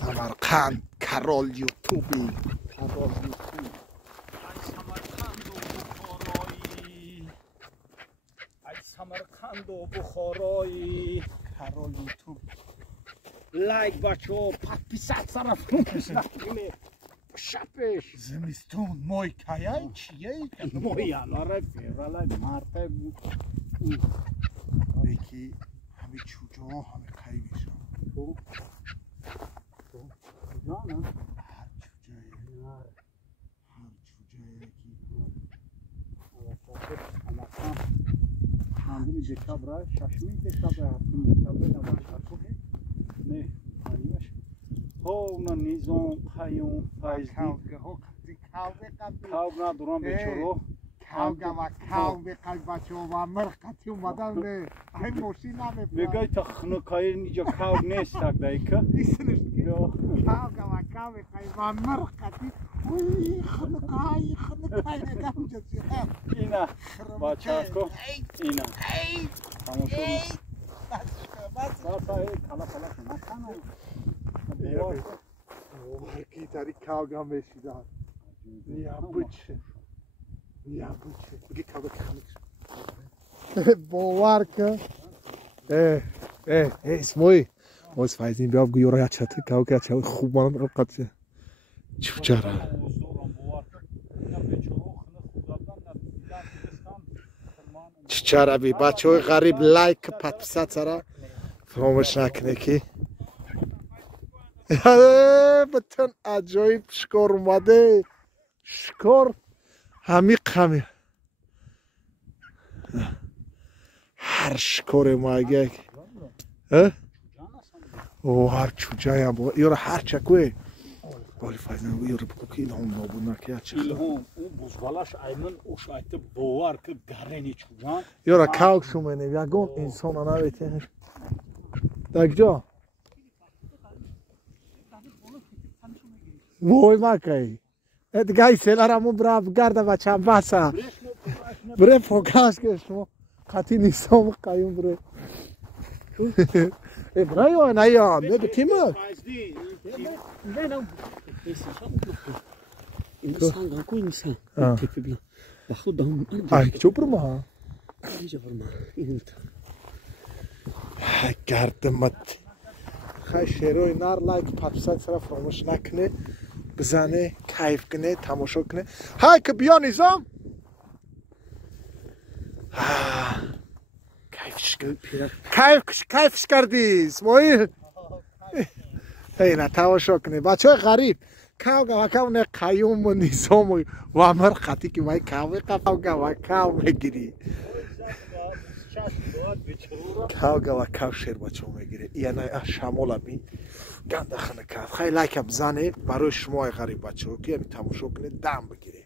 самарканд карол ютуби самарканд و بخارایی карол ютуб лайк бачо подписаться فراموش نکنید شپش زمستون مای کایای چیه مای الاره فیرالای مرته بود بکی همه چوجا همه کای میشن تو جانم هر چوجایی Andimi dekabra, şaşmi dekabra, haftim dekabra, nabar şarkı ne, haymış. Hovna nizam, kayum, fayzdi. Kavga duran beçoro. کاوگا و کاو بقای بچه و مرقتی اومدن نه این موشی نمیپرد بگای تا خنکای اینجا کاو نیست تک دایکه ایسنش که کاوگا و کاو بقای و مرقتی اوی خنکای نگم جسی اینا بچه کو اینا تماشا بس ای کلا کلا نکنه هرکی تاری کاوگا میشیدن یا بچه بگی کاوگا که خمیکش باور که اسموی باز فایزین بیا بگو یورا یچته کاوگا یچته خوب مانم رو قدشه چوچاره چرا بی بچه های غریب لایک پادپسات سرا فراموش نکنه که بتن عجایب شکار اومده شکار همی هر شکار ماگه او هر چوجای هم با یورا هر چکوه بالی فایزن یورا بگو که ایلهام نابود نکه ایلهام اون بزبالاش ایمن اوش ایت باور که گرنی چوجان یورا کاوک شومنه یگون انسان انا بیتینش دک جا وای مکای ادگای سلارمون براب گرده بچه هم بسا بره فوکاس که شما خطی نیستم قیوم بره برای یا نه یا بده کیمه İnsan kanko insan. Tepe bir. Bakı dağım. Ay çok burma. İyice vurma. İnit. گردمت خیلی شیروی نار لایک پادپسات سرا فراموش نکنه بزنه کیف کنه تماشا کنه های که بیا نظام کیفش کردی اسماعیل اینا تماشا کنه بچه های غریب کاوگا و کاو نه قیوم و نظام و مرقتی که مای کاوگا و کاو بگیری کاوگا و کاو شیر بچه ها میگیره یعنی شمال بین گنده خنه کرد خیلی لایک بزنه برای شما غریب بچه ها که تماشا کنه دم بگیره